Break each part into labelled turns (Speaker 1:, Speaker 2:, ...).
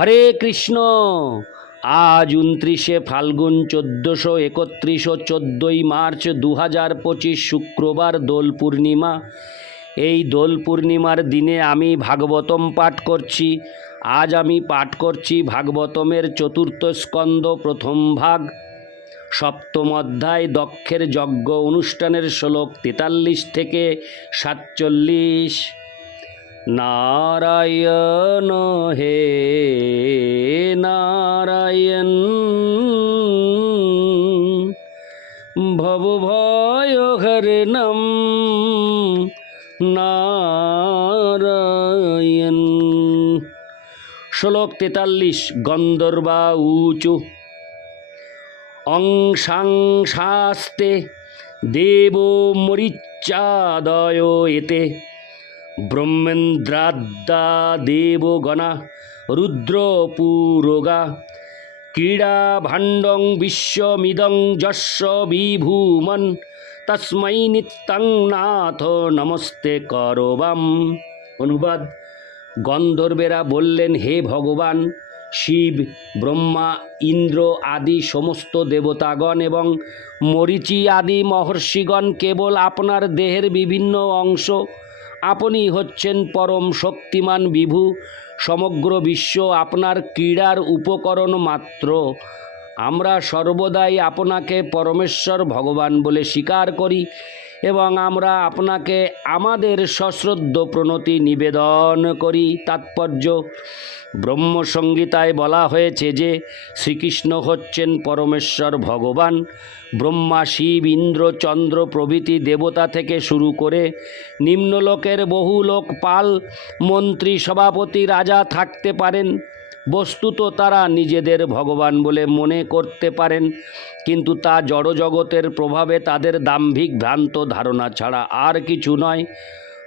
Speaker 1: হরে কৃষ্ণ আজ উনত্রিশে ফাল্গুন চোদ্দোশো একত্রিশ ও চোদ্দোই মার্চ দু হাজার পঁচিশ শুক্রবার দোল পূর্ণিমা এই দোল পূর্ণিমার দিনে আমি ভাগবতম পাঠ করছি আজ আমি পাঠ করছি ভাগবতমের চতুর্থ স্কন্দ প্রথম ভাগ সপ্তম অধ্যায় দক্ষের যজ্ঞ অনুষ্ঠানের শ্লোক তেতাল্লিশ থেকে সাতচল্লিশ নারায়ণ হে নারায়ণ ভব ভয় হর নম নারায়ণ শ্লোক তেতাল্লিশ গন্ধর্বা উঁচু অং শাস্তে দেব মরিচাদয় এতে ব্রহ্মেন্দ্রাদ্যা দেবগণা রুদ্র পুরোগা বিশ্বমিদং যশ বিভূমন তস্মৈ নিত্যং নাথ নমস্তে করবাম অনুবাদ গন্ধর্বেরা বললেন হে ভগবান শিব ব্রহ্মা ইন্দ্র আদি সমস্ত দেবতাগণ এবং মরিচি আদি মহর্ষিগণ কেবল আপনার দেহের বিভিন্ন অংশ আপনি হচ্ছেন পরম শক্তিমান বিভু সমগ্র বিশ্ব আপনার ক্রীড়ার উপকরণ মাত্র আমরা সর্বদাই আপনাকে পরমেশ্বর ভগবান বলে স্বীকার করি এবং আমরা আপনাকে আমাদের সশ্রদ্ধ প্রণতি নিবেদন করি তাৎপর্য ব্রহ্মসংগীতায় বলা হয়েছে যে শ্রীকৃষ্ণ হচ্ছেন পরমেশ্বর ভগবান ব্রহ্মা শিব ইন্দ্র চন্দ্র প্রভৃতি দেবতা থেকে শুরু করে নিম্নলোকের বহু লোক পাল মন্ত্রী সভাপতি রাজা থাকতে পারেন বস্তুত তারা নিজেদের ভগবান বলে মনে করতে পারেন কিন্তু তা জড়জগতের প্রভাবে তাদের দাম্ভিক ভ্রান্ত ধারণা ছাড়া আর কিছু নয়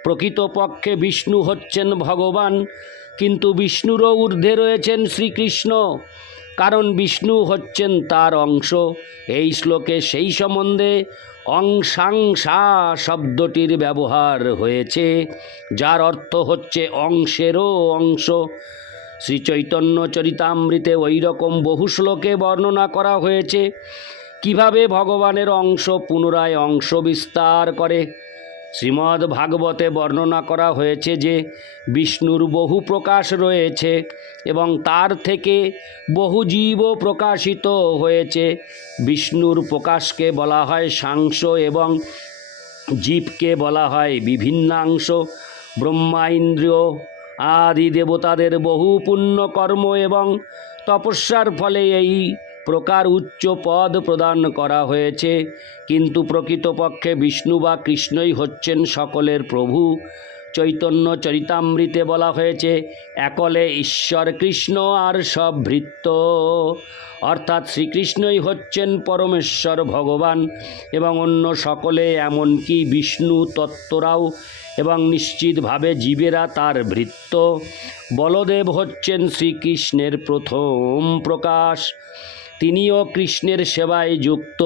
Speaker 1: প্রকৃতপক্ষে বিষ্ণু হচ্ছেন ভগবান কিন্তু বিষ্ণুরও ঊর্ধ্বে রয়েছেন শ্রীকৃষ্ণ কারণ বিষ্ণু হচ্ছেন তার অংশ এই শ্লোকে সেই সম্বন্ধে অংশাংশা শব্দটির ব্যবহার হয়েছে যার অর্থ হচ্ছে অংশেরও অংশ শ্রীচৈতন্য চরিতামৃতে ওই রকম বহু শ্লোকে বর্ণনা করা হয়েছে কিভাবে ভগবানের অংশ পুনরায় অংশ বিস্তার করে শ্রীমদ্ভাগবতে ভাগবতে বর্ণনা করা হয়েছে যে বিষ্ণুর বহু প্রকাশ রয়েছে এবং তার থেকে বহু জীব প্রকাশিত হয়েছে বিষ্ণুর প্রকাশকে বলা হয় সাংস এবং জীবকে বলা হয় বিভিন্নাংশ ব্রহ্মা ইন্দ্রিয় আদি দেবতাদের বহু পুণ্য কর্ম এবং তপস্যার ফলে এই প্রকার উচ্চ পদ প্রদান করা হয়েছে কিন্তু প্রকৃতপক্ষে বিষ্ণু বা কৃষ্ণই হচ্ছেন সকলের প্রভু চৈতন্য চরিতামৃতে বলা হয়েছে একলে ঈশ্বর কৃষ্ণ আর সব ভৃত্য অর্থাৎ শ্রীকৃষ্ণই হচ্ছেন পরমেশ্বর ভগবান এবং অন্য সকলে এমনকি বিষ্ণু তত্ত্বরাও এবং নিশ্চিতভাবে জীবেরা তার ভৃত্য বলদেব হচ্ছেন শ্রীকৃষ্ণের প্রথম প্রকাশ তিনিও কৃষ্ণের সেবায় যুক্ত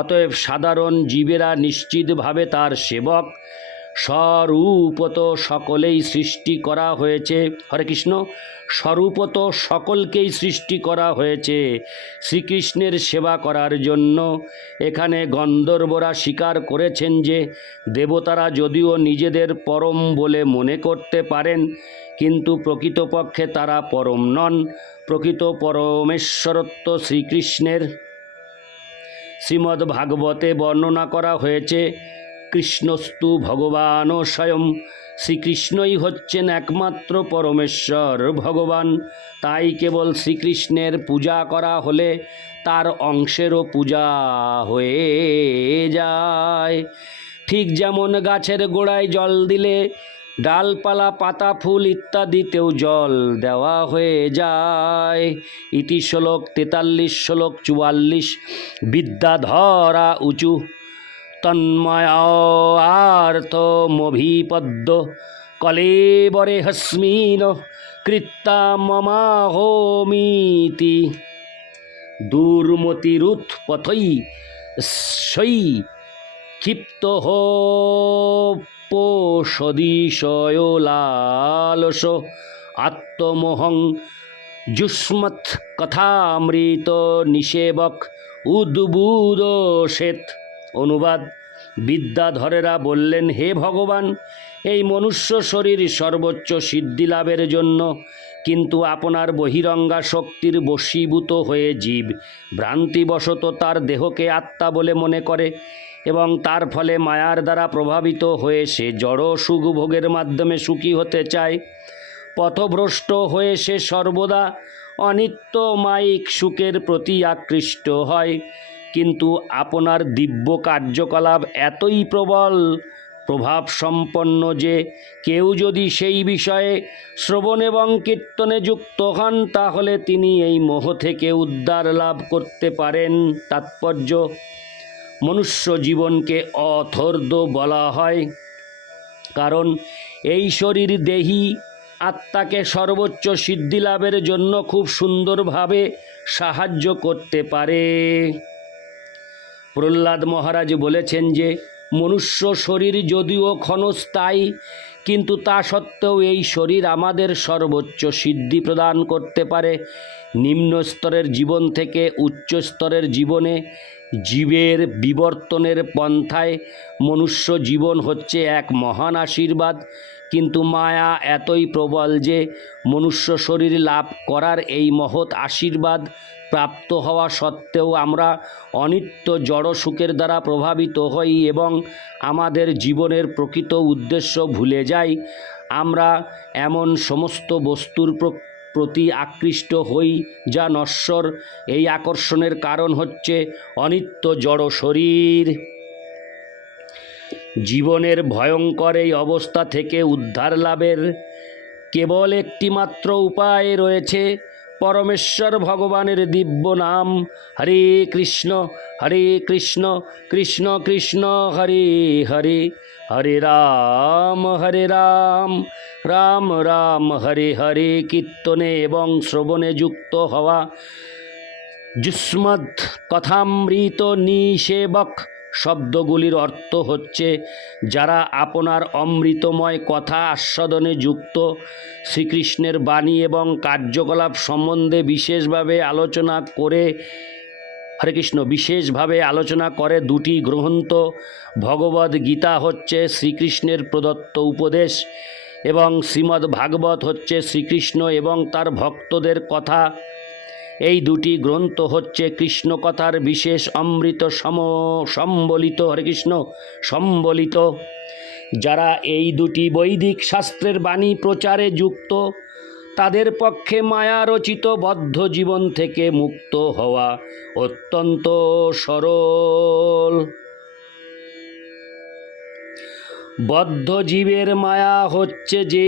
Speaker 1: অতএব সাধারণ জীবেরা নিশ্চিতভাবে তার সেবক স্বরূপত সকলেই সৃষ্টি করা হয়েছে হরে কৃষ্ণ স্বরূপত সকলকেই সৃষ্টি করা হয়েছে শ্রীকৃষ্ণের সেবা করার জন্য এখানে গন্ধর্বরা স্বীকার করেছেন যে দেবতারা যদিও নিজেদের পরম বলে মনে করতে পারেন কিন্তু প্রকৃতপক্ষে তারা পরম নন প্রকৃত পরমেশ্বরত্ব শ্রীকৃষ্ণের শ্রীমদ্ভাগবতে বর্ণনা করা হয়েছে কৃষ্ণস্তু ভগবান স্বয়ং শ্রীকৃষ্ণই হচ্ছেন একমাত্র পরমেশ্বর ভগবান তাই কেবল শ্রীকৃষ্ণের পূজা করা হলে তার অংশেরও পূজা হয়ে যায় ঠিক যেমন গাছের গোড়ায় জল দিলে ডালপালা পাতা ফুল ইত্যাদিতেও জল দেওয়া হয়ে যায় ইতি শ্লোক তেতাল্লিশ শ্লোক চুয়াল্লিশ বিদ্যাধরা উঁচু তন্ময়ার্থমভিপদ্য কলেবরে হস্মিন কৃত্তা মমাহোমিতি দুর্মতিরুৎপথৈ সৈ ক্ষিপ্ত হোপসদিশয়লালস আত্মমোহং যুষ্মৎ কথামৃত নিষেবক উদ্বুদশেত অনুবাদ বিদ্যাধরেরা বললেন হে ভগবান এই মনুষ্য শরীর সর্বোচ্চ সিদ্ধি লাভের জন্য কিন্তু আপনার বহিরঙ্গা শক্তির বশীভূত হয়ে জীব ভ্রান্তিবশত তার দেহকে আত্মা বলে মনে করে এবং তার ফলে মায়ার দ্বারা প্রভাবিত হয়ে সে জড় সুখ ভোগের মাধ্যমে সুখী হতে চায় পথভ্রষ্ট হয়ে সে সর্বদা অনিত্য মাইক সুখের প্রতি আকৃষ্ট হয় কিন্তু আপনার দিব্য কার্যকলাপ এতই প্রবল প্রভাব সম্পন্ন যে কেউ যদি সেই বিষয়ে শ্রবণ এবং কীর্তনে যুক্ত হন তাহলে তিনি এই মোহ থেকে উদ্ধার লাভ করতে পারেন তাৎপর্য মনুষ্য জীবনকে অথর্দ বলা হয় কারণ এই শরীর দেহি আত্মাকে সর্বোচ্চ সিদ্ধি লাভের জন্য খুব সুন্দরভাবে সাহায্য করতে পারে প্রহ্লাদ মহারাজ বলেছেন যে মনুষ্য শরীর যদিও ক্ষণস্থায়ী কিন্তু তা সত্ত্বেও এই শরীর আমাদের সর্বোচ্চ সিদ্ধি প্রদান করতে পারে নিম্ন স্তরের জীবন থেকে উচ্চ স্তরের জীবনে জীবের বিবর্তনের পন্থায় মনুষ্য জীবন হচ্ছে এক মহান আশীর্বাদ কিন্তু মায়া এতই প্রবল যে মনুষ্য শরীর লাভ করার এই মহৎ আশীর্বাদ প্রাপ্ত হওয়া সত্ত্বেও আমরা অনিত্য জড় সুখের দ্বারা প্রভাবিত হই এবং আমাদের জীবনের প্রকৃত উদ্দেশ্য ভুলে যাই আমরা এমন সমস্ত বস্তুর প্রতি আকৃষ্ট হই যা নশ্বর এই আকর্ষণের কারণ হচ্ছে অনিত্য জড় শরীর জীবনের ভয়ঙ্কর এই অবস্থা থেকে উদ্ধার লাভের কেবল একটিমাত্র উপায় রয়েছে পরমেশ্বর ভগবানের দিব্য নাম হরে কৃষ্ণ হরে কৃষ্ণ কৃষ্ণ কৃষ্ণ হরে হরে হরে রাম হরে রাম রাম রাম হরে হরে কীর্তনে এবং শ্রবণে যুক্ত হওয়া যুষ্মদ কথামৃত নিষেবক শব্দগুলির অর্থ হচ্ছে যারা আপনার অমৃতময় কথা আস্বাদনে যুক্ত শ্রীকৃষ্ণের বাণী এবং কার্যকলাপ সম্বন্ধে বিশেষভাবে আলোচনা করে হরে কৃষ্ণ বিশেষভাবে আলোচনা করে দুটি গ্রন্থ ভগবদ গীতা হচ্ছে শ্রীকৃষ্ণের প্রদত্ত উপদেশ এবং শ্রীমদ্ ভাগবত হচ্ছে শ্রীকৃষ্ণ এবং তার ভক্তদের কথা এই দুটি গ্রন্থ হচ্ছে কৃষ্ণকথার বিশেষ অমৃত সম সম্বলিত হরে কৃষ্ণ সম্বলিত যারা এই দুটি বৈদিক শাস্ত্রের বাণী প্রচারে যুক্ত তাদের পক্ষে মায়া রচিত বদ্ধ জীবন থেকে মুক্ত হওয়া অত্যন্ত সরল বদ্ধ জীবের মায়া হচ্ছে যে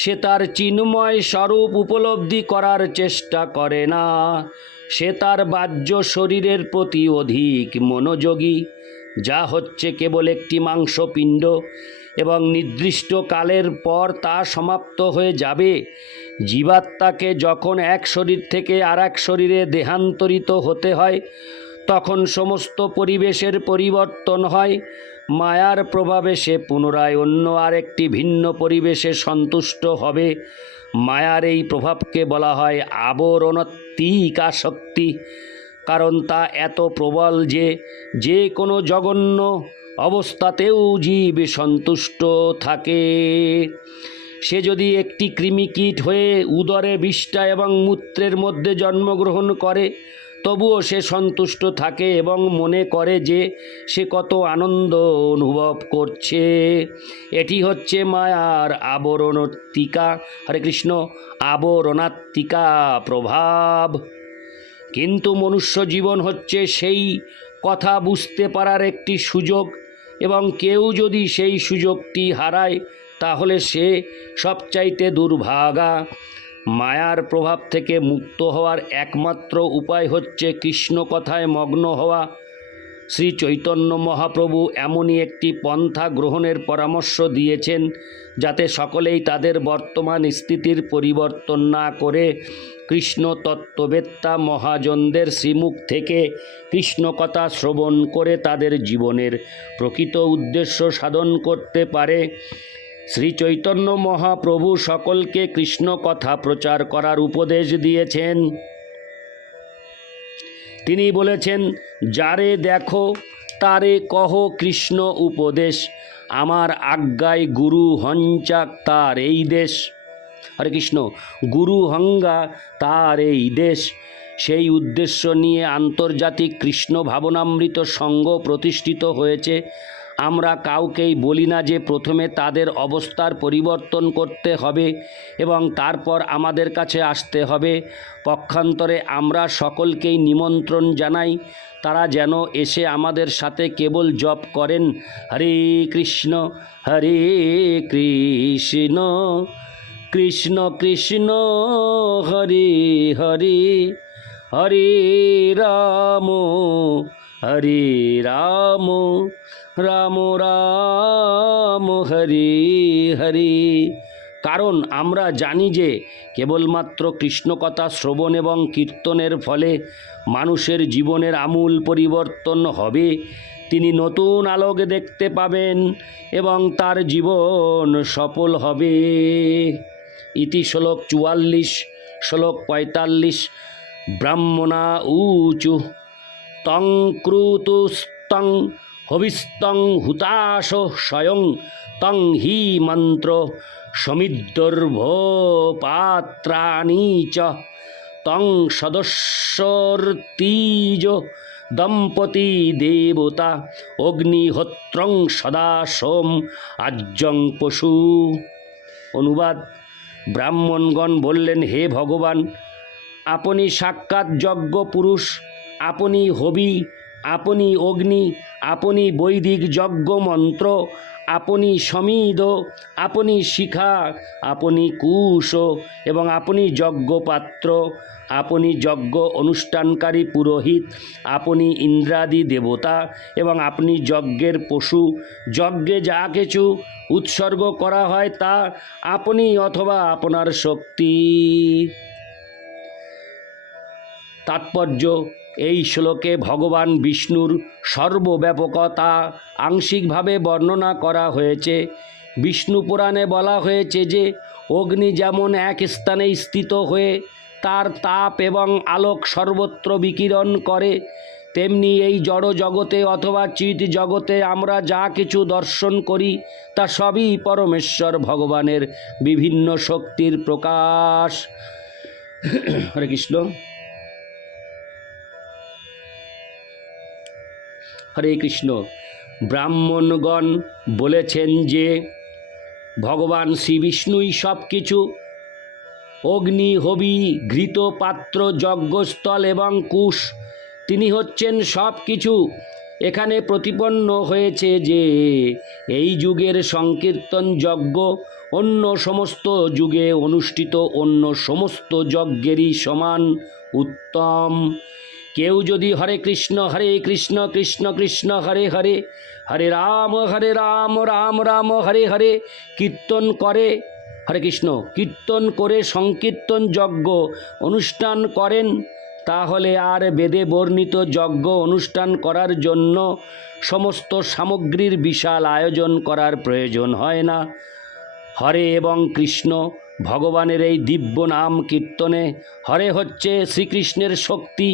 Speaker 1: সে তার চিন্ময় স্বরূপ উপলব্ধি করার চেষ্টা করে না সে তার বাহ্য শরীরের প্রতি অধিক মনোযোগী যা হচ্ছে কেবল একটি মাংসপিণ্ড এবং নির্দিষ্ট কালের পর তা সমাপ্ত হয়ে যাবে জীবাত্মাকে যখন এক শরীর থেকে আর এক শরীরে দেহান্তরিত হতে হয় তখন সমস্ত পরিবেশের পরিবর্তন হয় মায়ার প্রভাবে সে পুনরায় অন্য আরেকটি ভিন্ন পরিবেশে সন্তুষ্ট হবে মায়ার এই প্রভাবকে বলা হয় আবরণত্বিকা শক্তি কারণ তা এত প্রবল যে যে কোনো জঘন্য অবস্থাতেও জীব সন্তুষ্ট থাকে সে যদি একটি কৃমিকীট হয়ে উদরে বিষ্ঠা এবং মূত্রের মধ্যে জন্মগ্রহণ করে তবুও সে সন্তুষ্ট থাকে এবং মনে করে যে সে কত আনন্দ অনুভব করছে এটি হচ্ছে মায়ার আবরণাত্মিকা হরে কৃষ্ণ আবরণাত্মিকা প্রভাব কিন্তু মনুষ্য জীবন হচ্ছে সেই কথা বুঝতে পারার একটি সুযোগ এবং কেউ যদি সেই সুযোগটি হারায় তাহলে সে সবচাইতে দুর্ভাগা মায়ার প্রভাব থেকে মুক্ত হওয়ার একমাত্র উপায় হচ্ছে কৃষ্ণ কথায় মগ্ন হওয়া শ্রী চৈতন্য মহাপ্রভু এমনই একটি পন্থা গ্রহণের পরামর্শ দিয়েছেন যাতে সকলেই তাদের বর্তমান স্থিতির পরিবর্তন না করে কৃষ্ণ তত্ত্ববেত্তা মহাজনদের শ্রীমুখ থেকে কৃষ্ণকথা শ্রবণ করে তাদের জীবনের প্রকৃত উদ্দেশ্য সাধন করতে পারে শ্রী চৈতন্য মহাপ্রভু সকলকে কৃষ্ণ কথা প্রচার করার উপদেশ দিয়েছেন তিনি বলেছেন যারে দেখো তারে কহ কৃষ্ণ উপদেশ আমার আজ্ঞায় গুরু হঞ্চাক তার এই দেশ হরে কৃষ্ণ গুরু হঙ্গা তার এই দেশ সেই উদ্দেশ্য নিয়ে আন্তর্জাতিক কৃষ্ণ ভাবনামৃত সংঘ প্রতিষ্ঠিত হয়েছে আমরা কাউকেই বলি না যে প্রথমে তাদের অবস্থার পরিবর্তন করতে হবে এবং তারপর আমাদের কাছে আসতে হবে পক্ষান্তরে আমরা সকলকেই নিমন্ত্রণ জানাই তারা যেন এসে আমাদের সাথে কেবল জপ করেন হরে কৃষ্ণ হরে কৃষ্ণ কৃষ্ণ কৃষ্ণ হরে হরে হরে রাম হরে রাম রাম রাম হরি হরি কারণ আমরা জানি যে কেবলমাত্র কৃষ্ণকথা শ্রবণ এবং কীর্তনের ফলে মানুষের জীবনের আমূল পরিবর্তন হবে তিনি নতুন আলোকে দেখতে পাবেন এবং তার জীবন সফল হবে ইতি শ্লোক চুয়াল্লিশ শ্লোক পঁয়তাল্লিশ ব্রাহ্মণা উচু তং ক্রুতুস্তং হবিস্তং হুতাশ স্বয়ং তং হি মন্ত্র সমিদর্ভ পাত্রাণী চ তং সদস্যর্তীজ দম্পতি দেবতা অগ্নিহোত্রং সদা সোম আজ্জং পশু অনুবাদ ব্রাহ্মণগণ বললেন হে ভগবান আপনি সাক্ষাৎ যজ্ঞ পুরুষ আপনি হবি আপনি অগ্নি আপনি বৈদিক যজ্ঞ মন্ত্র আপনি সমীদ আপনি শিখা আপনি কুশ এবং আপনি যজ্ঞপাত্র আপনি যজ্ঞ অনুষ্ঠানকারী পুরোহিত আপনি ইন্দ্রাদি দেবতা এবং আপনি যজ্ঞের পশু যজ্ঞে যা কিছু উৎসর্গ করা হয় তা আপনি অথবা আপনার শক্তি তাৎপর্য এই শ্লোকে ভগবান বিষ্ণুর সর্বব্যাপকতা আংশিকভাবে বর্ণনা করা হয়েছে বিষ্ণু পুরাণে বলা হয়েছে যে অগ্নি যেমন এক স্থানে স্থিত হয়ে তার তাপ এবং আলোক সর্বত্র বিকিরণ করে তেমনি এই জড় জগতে অথবা চিত জগতে আমরা যা কিছু দর্শন করি তা সবই পরমেশ্বর ভগবানের বিভিন্ন শক্তির প্রকাশ হরে কৃষ্ণ হরে কৃষ্ণ ব্রাহ্মণগণ বলেছেন যে ভগবান শ্রীবিষ্ণুই সব কিছু অগ্নি হবি ঘৃত পাত্র যজ্ঞস্থল এবং কুশ তিনি হচ্ছেন সব কিছু এখানে প্রতিপন্ন হয়েছে যে এই যুগের সংকীর্তন যজ্ঞ অন্য সমস্ত যুগে অনুষ্ঠিত অন্য সমস্ত যজ্ঞেরই সমান উত্তম কেউ যদি হরে কৃষ্ণ হরে কৃষ্ণ কৃষ্ণ কৃষ্ণ হরে হরে হরে রাম হরে রাম রাম রাম হরে হরে কীর্তন করে হরে কৃষ্ণ কীর্তন করে সংকীর্তন যজ্ঞ অনুষ্ঠান করেন তাহলে আর বেদে বর্ণিত যজ্ঞ অনুষ্ঠান করার জন্য সমস্ত সামগ্রীর বিশাল আয়োজন করার প্রয়োজন হয় না হরে এবং কৃষ্ণ ভগবানের এই দিব্য নাম কীর্তনে হরে হচ্ছে শ্রীকৃষ্ণের শক্তি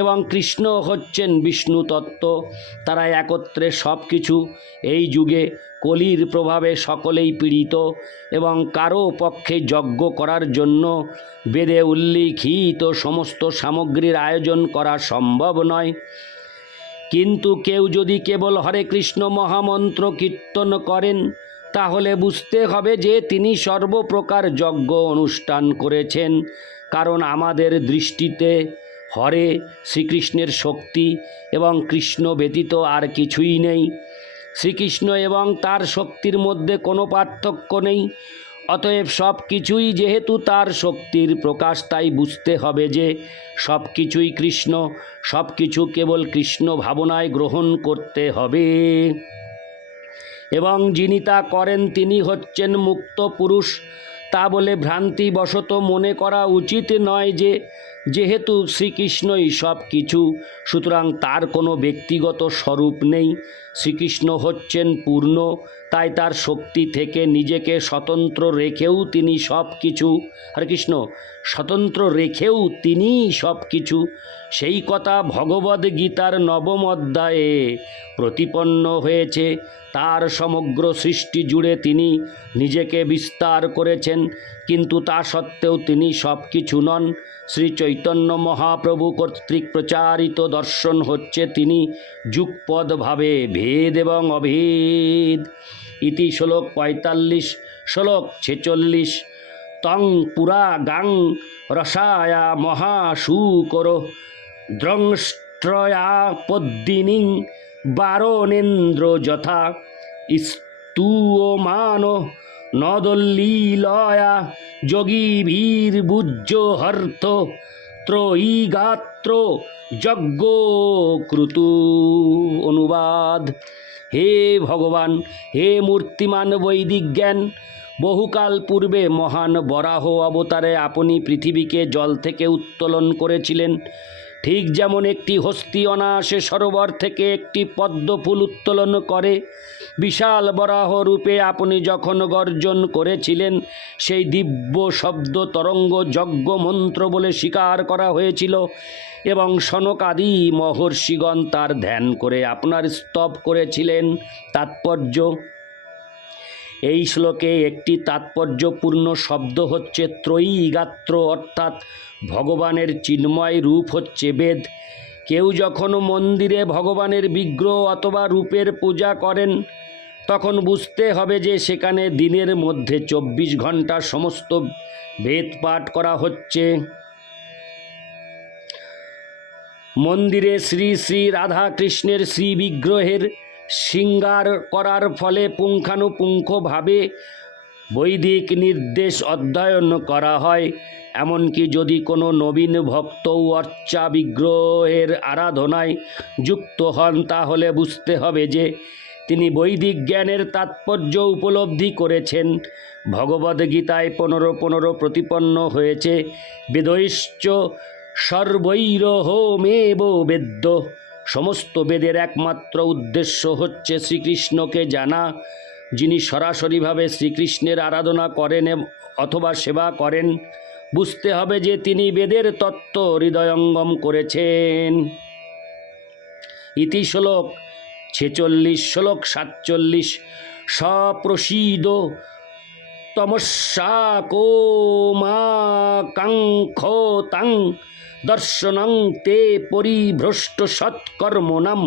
Speaker 1: এবং কৃষ্ণ হচ্ছেন বিষ্ণু তত্ত্ব তারা একত্রে সব কিছু এই যুগে কলির প্রভাবে সকলেই পীড়িত এবং কারো পক্ষে যজ্ঞ করার জন্য বেদে উল্লিখিত সমস্ত সামগ্রীর আয়োজন করা সম্ভব নয় কিন্তু কেউ যদি কেবল হরে কৃষ্ণ মহামন্ত্র কীর্তন করেন তাহলে বুঝতে হবে যে তিনি সর্বপ্রকার যজ্ঞ অনুষ্ঠান করেছেন কারণ আমাদের দৃষ্টিতে হরে শ্রীকৃষ্ণের শক্তি এবং কৃষ্ণ ব্যতীত আর কিছুই নেই শ্রীকৃষ্ণ এবং তার শক্তির মধ্যে কোনো পার্থক্য নেই অতএব সব কিছুই যেহেতু তার শক্তির প্রকাশ তাই বুঝতে হবে যে সব কিছুই কৃষ্ণ সব কিছু কেবল কৃষ্ণ ভাবনায় গ্রহণ করতে হবে এবং যিনি তা করেন তিনি হচ্ছেন মুক্ত পুরুষ তা বলে ভ্রান্তিবশত মনে করা উচিত নয় যে যেহেতু শ্রীকৃষ্ণই সব কিছু সুতরাং তার কোনো ব্যক্তিগত স্বরূপ নেই শ্রীকৃষ্ণ হচ্ছেন পূর্ণ তাই তার শক্তি থেকে নিজেকে স্বতন্ত্র রেখেও তিনি সব কিছু হরে কৃষ্ণ স্বতন্ত্র রেখেও তিনিই সব কিছু সেই কথা ভগবদ্গীতার নবম অধ্যায়ে প্রতিপন্ন হয়েছে তার সমগ্র সৃষ্টি জুড়ে তিনি নিজেকে বিস্তার করেছেন কিন্তু তা সত্ত্বেও তিনি সব কিছু নন শ্রী চৈতন্য মহাপ্রভু কর্তৃক প্রচারিত দর্শন হচ্ছে তিনি যুগপদভাবে ভেদ এবং অভেদ ইতি শ্লোক পঁয়তাল্লিশ শ্লোক ছেচল্লিশ তং পুরা গাং রসায়া মহাশুকর দ্রংষ্ট্রয়া পদ্মিনী বারণেন্দ্র যথা স্তুয়মান নদল্লীলয়া বুজ্জ হর্থ ত্রয়ী গাত্র যজ্ঞকৃত অনুবাদ হে ভগবান হে মূর্তিমান বৈদিক জ্ঞান বহুকাল পূর্বে মহান বরাহ অবতারে আপনি পৃথিবীকে জল থেকে উত্তোলন করেছিলেন ঠিক যেমন একটি হস্তি অনাসে সরোবর থেকে একটি পদ্মফুল উত্তোলন করে বিশাল বরাহ রূপে আপনি যখন গর্জন করেছিলেন সেই দিব্য শব্দ তরঙ্গ যজ্ঞ মন্ত্র বলে স্বীকার করা হয়েছিল এবং সনকাদি মহর্ষিগণ তার ধ্যান করে আপনার স্তব করেছিলেন তাৎপর্য এই শ্লোকে একটি তাৎপর্যপূর্ণ শব্দ হচ্ছে ত্রয়ী গাত্র অর্থাৎ ভগবানের চিন্ময় রূপ হচ্ছে বেদ কেউ যখন মন্দিরে ভগবানের বিগ্রহ অথবা রূপের পূজা করেন তখন বুঝতে হবে যে সেখানে দিনের মধ্যে চব্বিশ ঘন্টা সমস্ত বেদ পাঠ করা হচ্ছে মন্দিরে শ্রী শ্রী রাধা কৃষ্ণের শ্রী বিগ্রহের শৃঙ্গার করার ফলে পুঙ্খানুপুঙ্খভাবে বৈদিক নির্দেশ অধ্যয়ন করা হয় এমনকি যদি কোনো নবীন ভক্ত অর্চা বিগ্রহের আরাধনায় যুক্ত হন তাহলে বুঝতে হবে যে তিনি বৈদিক জ্ঞানের তাৎপর্য উপলব্ধি করেছেন ভগবদ্গীতায় পনেরো পনেরো প্রতিপন্ন হয়েছে বেদৈশ্চ সর্বৈরহমেব বেদ্য সমস্ত বেদের একমাত্র উদ্দেশ্য হচ্ছে শ্রীকৃষ্ণকে জানা যিনি সরাসরিভাবে শ্রীকৃষ্ণের আরাধনা করেন অথবা সেবা করেন বুঝতে হবে যে তিনি বেদের তত্ত্ব হৃদয়ঙ্গম করেছেন ইতি শ্লোক ছেচল্লিশ শ্লোক সাতচল্লিশ সপ্রসীদ কো মা কাঙ্ক্ষ তাং দর্শনং তে পরিভ্রষ্ট সৎকর্মণম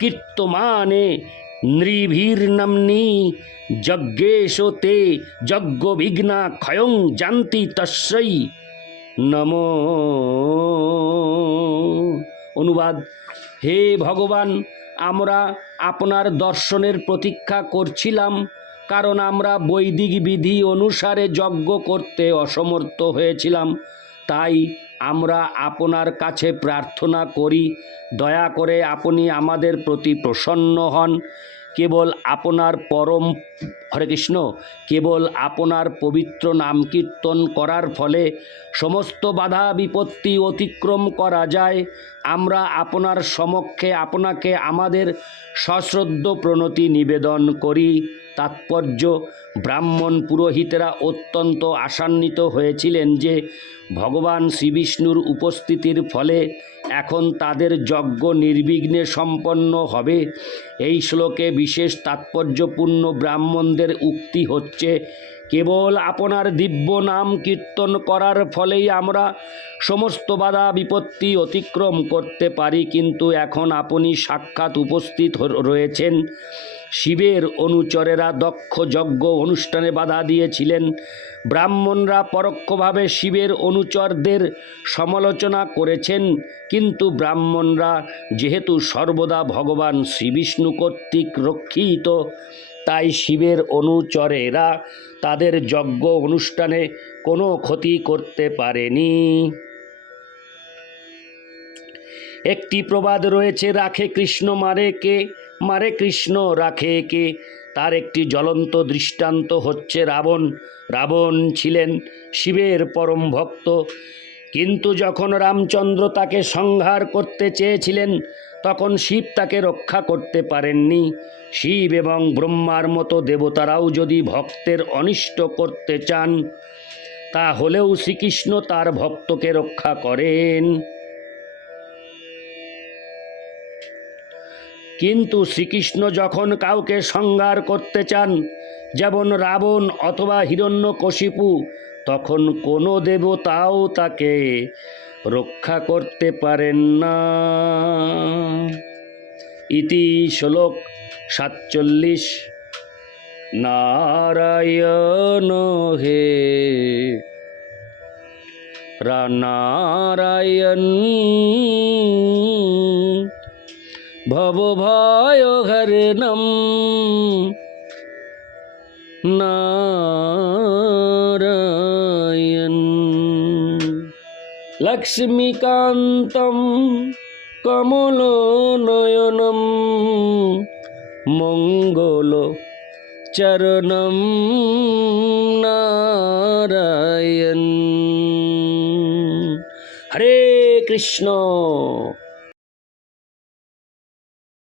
Speaker 1: কীর্তমানে নৃভীর্নমনি যজ্ঞেশ তে যজ্ঞবিঘ্না ক্ষয়ং জানতি তস্যই নম অনুবাদ হে ভগবান আমরা আপনার দর্শনের প্রতীক্ষা করছিলাম কারণ আমরা বৈদিক বিধি অনুসারে যজ্ঞ করতে অসমর্থ হয়েছিলাম তাই আমরা আপনার কাছে প্রার্থনা করি দয়া করে আপনি আমাদের প্রতি প্রসন্ন হন কেবল আপনার পরম হরে কৃষ্ণ কেবল আপনার পবিত্র নাম কীর্তন করার ফলে সমস্ত বাধা বিপত্তি অতিক্রম করা যায় আমরা আপনার সমক্ষে আপনাকে আমাদের সশ্রদ্ধ প্রণতি নিবেদন করি তাৎপর্য ব্রাহ্মণ পুরোহিতেরা অত্যন্ত আশান্বিত হয়েছিলেন যে ভগবান শ্রীবিষ্ণুর উপস্থিতির ফলে এখন তাদের যজ্ঞ নির্বিঘ্নে সম্পন্ন হবে এই শ্লোকে বিশেষ তাৎপর্যপূর্ণ ব্রাহ্মণদের উক্তি হচ্ছে কেবল আপনার দিব্য নাম কীর্তন করার ফলেই আমরা সমস্ত বাধা বিপত্তি অতিক্রম করতে পারি কিন্তু এখন আপনি সাক্ষাৎ উপস্থিত রয়েছেন শিবের অনুচরেরা দক্ষ যজ্ঞ অনুষ্ঠানে বাধা দিয়েছিলেন ব্রাহ্মণরা পরোক্ষভাবে শিবের অনুচরদের সমালোচনা করেছেন কিন্তু ব্রাহ্মণরা যেহেতু সর্বদা ভগবান শ্রীবিষ্ণু কর্তৃক রক্ষিত তাই শিবের অনুচরেরা তাদের যজ্ঞ অনুষ্ঠানে কোনো ক্ষতি করতে পারেনি একটি প্রবাদ রয়েছে রাখে কৃষ্ণ মারে কে মারে কৃষ্ণ রাখে কে তার একটি জ্বলন্ত দৃষ্টান্ত হচ্ছে রাবণ রাবণ ছিলেন শিবের পরম ভক্ত কিন্তু যখন রামচন্দ্র তাকে সংহার করতে চেয়েছিলেন তখন শিব তাকে রক্ষা করতে পারেননি শিব এবং ব্রহ্মার মতো দেবতারাও যদি ভক্তের অনিষ্ট করতে চান তা হলেও শ্রীকৃষ্ণ তার ভক্তকে রক্ষা করেন কিন্তু শ্রীকৃষ্ণ যখন কাউকে সংহার করতে চান যেমন রাবণ অথবা হিরণ্যকশিপু তখন কোনো দেবতাও তাকে রক্ষা করতে পারেন না ইতি শ্লোক সাতচল্লিশ নারায়ণ হে নারায়ণ ভব ভয় ঘরে নম নারায়ণ লক্ষ্মীকান্তম কমল নয়নম মঙ্গল চরণম নারায়ণ হরে কৃষ্ণ